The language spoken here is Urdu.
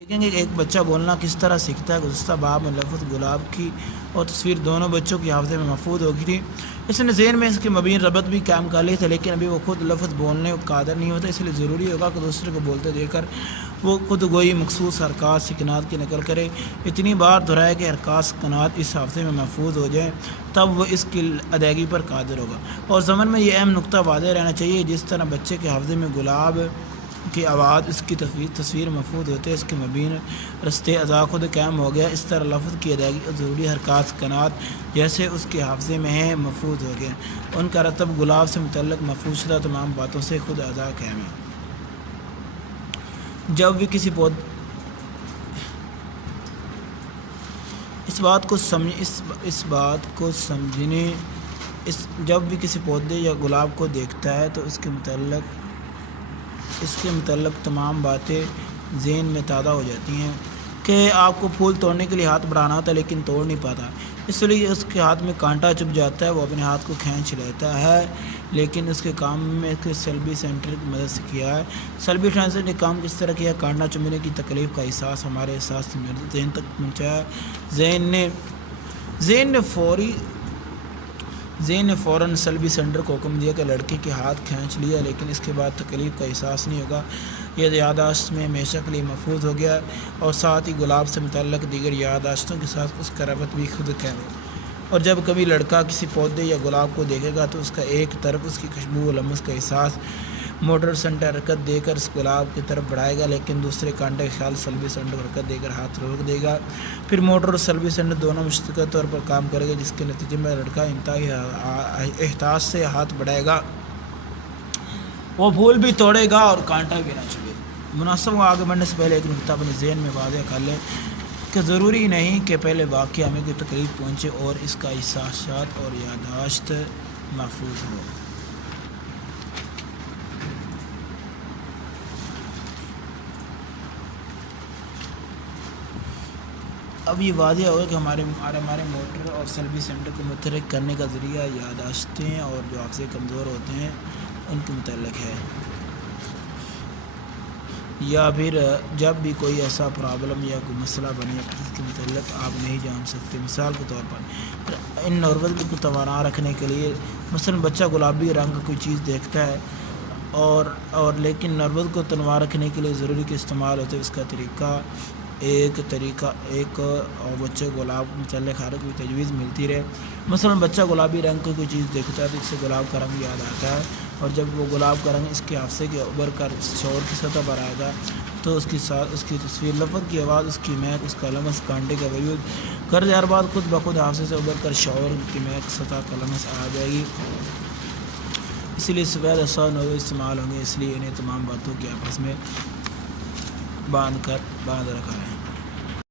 دیکھیں گے کہ ایک بچہ بولنا کس طرح سیکھتا ہے۔ گزشتہ باب میں لفظ گلاب کی اور تصویر دونوں بچوں کی حافظے میں محفوظ ہوگی تھی۔ اس نے ذہن میں اس کی مبین ربط بھی قائم کر لی تھی، لیکن ابھی وہ خود لفظ بولنے کو قادر نہیں ہوتا، اس لیے ضروری ہوگا کہ دوسرے کو بولتے دیکھ کر وہ خود گوئی مخصوص حرکات سکنات کی نقل کرے، اتنی بار دہرائے کہ حرکات سکنات اس حافظے میں محفوظ ہو جائیں، تب وہ اس کی ادائیگی پر قادر ہوگا۔ اور ضمن میں یہ اہم نقطہ واضح رہنا چاہیے، جس طرح بچے کے حافظے میں گلاب کی آواز اس کی تصویر محفوظ ہوتے، اس کے مبین رستے اعضاء خود قائم ہو گیا، اس طرح لفظ کی ادائیگی اور ضروری حرکات سکنات جیسے اس کے حافظے میں ہیں محفوظ ہو گئے، ان کا رتب گلاب سے متعلق محفوظ شدہ تمام باتوں سے خود اعضاء قائم ہیں۔ جب بھی کسی جب بھی کسی پودے یا گلاب کو دیکھتا ہے تو اس کے متعلق تمام باتیں ذہن میں تازہ ہو جاتی ہیں کہ آپ کو پھول توڑنے کے لیے ہاتھ بڑھانا ہوتا ہے لیکن توڑ نہیں پاتا، اس لیے اس کے ہاتھ میں کانٹا چبھ جاتا ہے، وہ اپنے ہاتھ کو کھینچ لیتا ہے، لیکن اس کے کام میں اس کے سلبی سینٹر کی مدد سے کیا ہے۔ سلبی سینٹر نے کام کس طرح کیا؟ کانٹا چبھنے کی تکلیف کا احساس ہمارے احساس سے ذہن تک پہنچایا۔ ذہن نے فوراً سلبی سینٹر کو حکم دیا کہ لڑکے کے ہاتھ کھینچ لیا، لیکن اس کے بعد تکلیف کا احساس نہیں ہوگا، یہ یادداشت میں ہمیشہ کے لیے محفوظ ہو گیا، اور ساتھ ہی گلاب سے متعلق دیگر یادداشتوں کے ساتھ اس کا ربط بھی خود قائم ہے۔ اور جب کبھی لڑکا کسی پودے یا گلاب کو دیکھے گا تو اس کا ایک طرف اس کی خوشبو و لمس کا احساس موٹر سینٹر حرکت دے کر اس گلاب کی طرف بڑھائے گا، لیکن دوسرے کانٹے کا خیال سلبی سینٹر کو حرکت دے کر ہاتھ روک دے گا، پھر موٹر اور سلبی سینٹر دونوں مشترکہ طور پر کام کرے گا، جس کے نتیجے میں لڑکا انتہائی احتیاط سے ہاتھ بڑھائے گا، وہ پھول بھی توڑے گا اور کانٹا بھی نہ چبھے۔ مناسب ہو آگے بڑھنے سے پہلے ایک نقطہ اپنے ذہن میں واضح کر لیں کہ ضروری نہیں کہ پہلے واقعہ ہمیں کوئی تکلیف پہنچے اور اس کا احساسات اور یادداشت محفوظ ہو۔ اب یہ واضح ہوگا کہ ہمارے موٹر اور سلبی سینٹر کو متحرک کرنے کا ذریعہ یادداشتیں اور جو حافظے کمزور ہوتے ہیں ان کے متعلق ہے، یا پھر جب بھی کوئی ایسا پرابلم یا کوئی مسئلہ بنے جس کے متعلق آپ نہیں جان سکتے۔ مثال کے طور پر ان نروس کو توانا رکھنے کے لیے، مثلا بچہ گلابی رنگ کا کوئی چیز دیکھتا ہے اور لیکن نروس کو تنوع رکھنے کے لیے ضروری کے استعمال ہوتے، اس کا طریقہ اور بچے کو گلاب متعلق ہر کوئی تجویز ملتی رہے۔ مثلا بچہ گلابی رنگ کی کوئی چیز دیکھتا ہے تو اس سے گلاب کا رنگ یاد آتا ہے، اور جب وہ گلاب کا رنگ اس کے حافظے کے ابھر کر شعور کی سطح پر آئے گا تو اس کی تصویر، لفظ کی آواز، اس کی مہک، اس کا لمس، کانٹے کا وجود، غرض ہر بات خود بخود حافظے سے ابھر کر شعور کی مہک، سطح کا لمس آ جائے گی۔ اس لیے سفید اثر نوع استعمال ہوں گے، اس لیے انہیں تمام باتوں کی آپس میں باندھ رکھا ہے۔